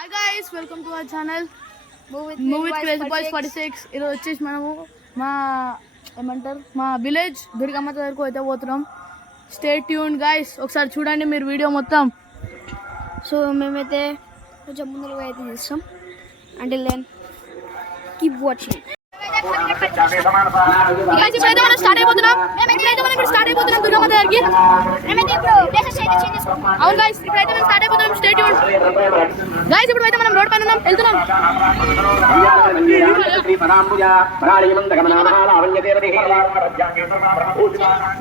Hi guys, welcome to our channel movie crazy boys 46. ఈరోజు వచ్చేసి మనము మా విలేజ్ దుర్గమ్మ దగ్గరకు అయితే పోతున్నాం. స్టే ట్యూన్ గైస్, ఒకసారి చూడండి మీరు వీడియో మొత్తం. సో మేమైతే కొంచెం ముందుగా అయితే తీస్తాం. అంటే దెన్ కీప్ వాచింగ్. ఇప్పుడైతే మనం స్టార్ట్ అయిపోతున్నాం. దుర్గమ్మ దగ్గరికి. అవును గైస్, ఇప్పుడైతే మనం స్టార్ట్ అయిపోతున్నాం. Stay tune guys. ఇప్పుడైతే మనం రోడ్ పైన వెళ్తున్నాం.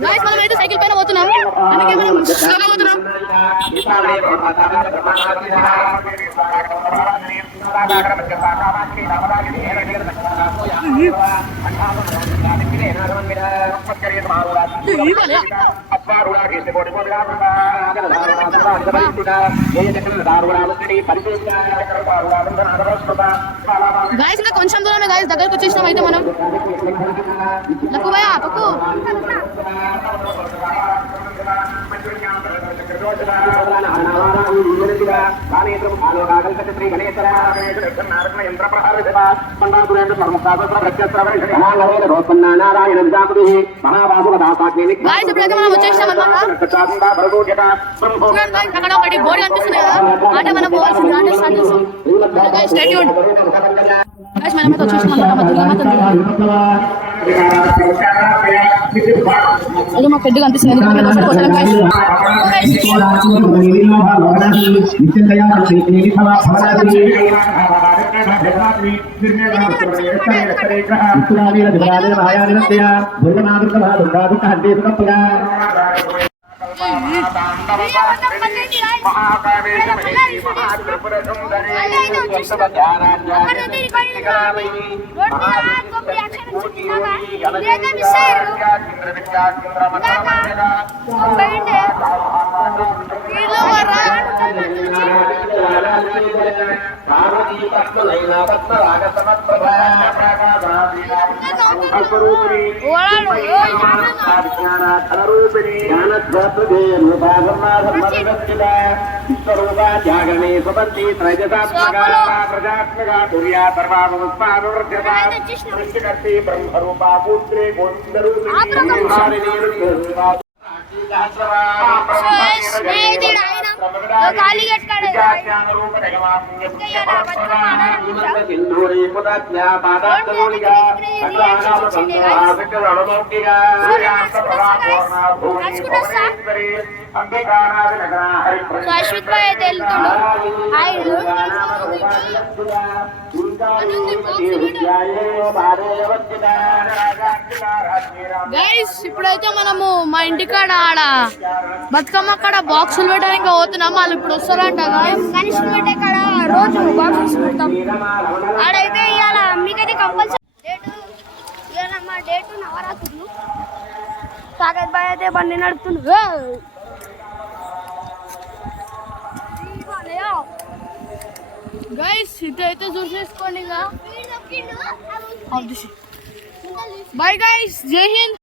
గైస్ మనం అయితే సైకిల్ పైన పోతున్నాం. అందుకే మనం స్లోగా పోతున్నాం. గైస్ ఇంకా కొంచెం దూరమే గైస్, దగ్గరకు వచ్చేసినాం అయితే మనం. లక్కు భయ్యా పక్కు. ఇప్పుడైతే మనం వచ్చేసినాం అనమాట. అక్కడ ఒకటి బోర్డు కనిపిస్తుంది కదా, అంటే మనం పోవాల్సింది. అంటే స్టార్ట్ చేస్తాం. మనమైతే వచ్చేసినాం అనమాట. అది మా పెద్దగా అనిపిస్తుంది. అశ్విత్ భాయ్ అయితే వెళ్తుండు. గైస్ ఇప్పుడైతే మనము మా ఇంటికాడ ఆడ బతుకమ్మ కాడ బాక్సులు పెట్టడానికి పోతున్నాం. వాళ్ళు ఇప్పుడు వస్తారంట. కనిష్లు పెట్టే కాడ రోజు బాక్సెస్ పెడతాం. ఆడైతే ఇవాళ మీకైతే కంపల్సరీ డేటు. ఇవాళ మా డేటు నవరాత్రులు. సాగర్ బాయ్ అయితే బండి నడుపుతుండు. గైస్ ఇదైతే చూసేసుకోండి. బాయ్ గైస్, జై హింద్.